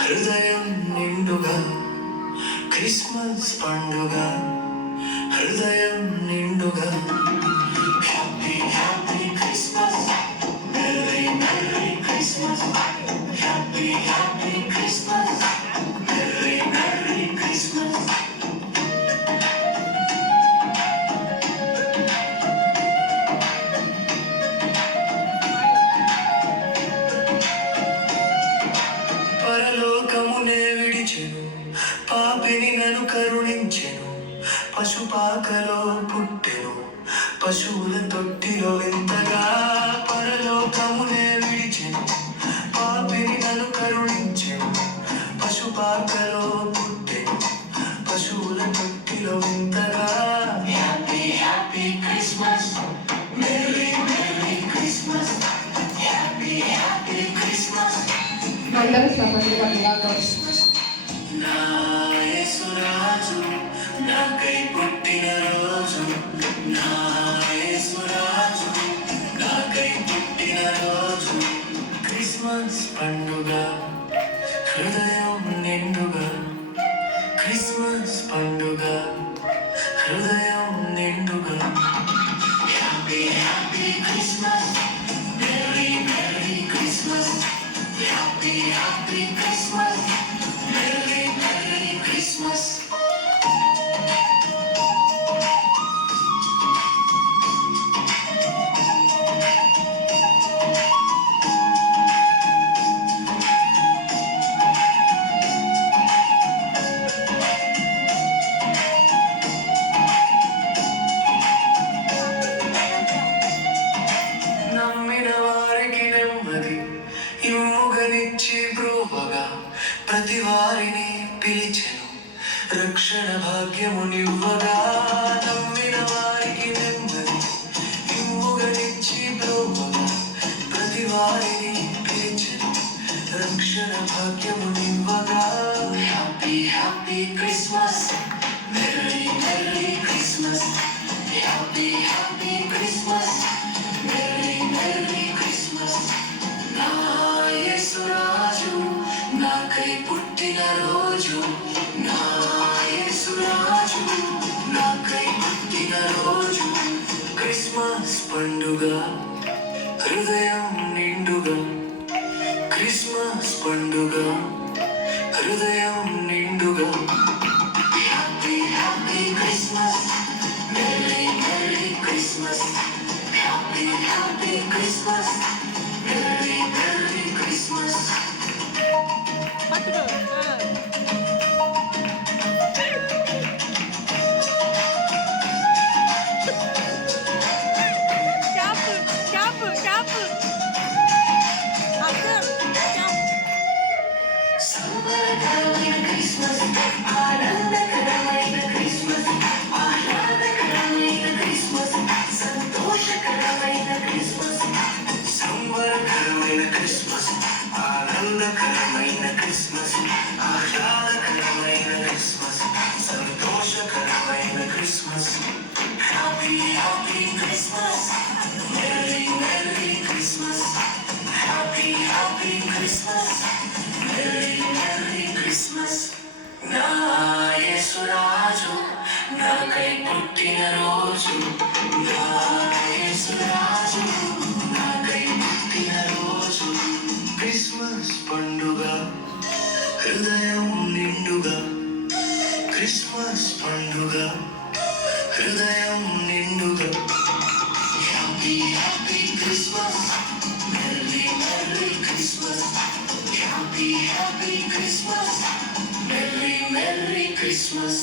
హృదయం నిండుగా క్రిస్మస్ పండుగ హృదయం నిండుగా happy happy Christmas merry merry Christmas happy happy Christmas merry merry Christmas పరలోకమునే విడిచెను పాపిని నన్ను కరుణించెను పశుపాకలో పుట్టెను పశువుల తొట్టిలో వింతగా పరలోకమునే విడిచెను పాపిని నన్ను కరుణించెను పశుపాకలో పుట్టెను పశువుల తొట్టిలో వింతగా happy happy Christmas merry merry Christmas happy happy Christmas అందరూ సహజంగా నా యేసురాజు నాకై పుట్టిన రోజు నా యేసురాజు నాకై పుట్టిన రోజు క్రిస్మస్ పండుగ హృదయం నిండుగా క్రిస్మస్ పండుగ హృదయం నిండుగా happy happy Christmas merry merry Christmas happy happy Christmas merry merry Christmas నమ్మిన వారికి నెమ్మది ఇమ్ముగనిచ్చి బ్రోవగా ప్రతి వారిని పిలిచెను రక్షణ భాగ్యమునివ్వగా నమ్మిన వారికి నెమ్మది ఇమ్ముగనిచ్చి బ్రోవగా ప్రతి వారిని పిలిచెను రక్షణ భాగ్యమునివ్వగా happy happy Christmas merry merry Christmas happy happy Christmas merry merry Christmas నా యేసురాజు నాకై పుట్టిన రోజు నా యేసురాజు నాకై పుట్టిన రోజు క్రిస్మస్ పండుగ హృదయం నిండుగా క్రిస్మస్ పండుగ హృదయం నిండుగా happy happy Christmas merry merry Christmas happy happy Christmas merry merry Christmas సంబరకరమైన క్రిస్మస్ ఆనందకరమైన క్రిస్మస్ ఆహ్లాదకరమైన క్రిస్మస్ సంతోషకరమైన క్రిస్మస్ సంబరకరమైన క్రిస్మస్ ఆనందకరమైన క్రిస్మస్ ఆహ్లాదకరమైన క్రిస్మస్ సంతోషకరమైన Christmas happy happy Christmas merry merry Christmas happy happy Christmas merry merry Christmas నా యేసురాజు నాకై పుట్టిన రోజు నా యేసురాజు నాకై పుట్టిన రోజు క్రిస్మస్ పండుగ హృదయం నిండుగా క్రిస్మస్ పండుగ హృదయం నిండుగా happy happy Christmas merry merry Christmas happy happy Christmas merry merry Christmas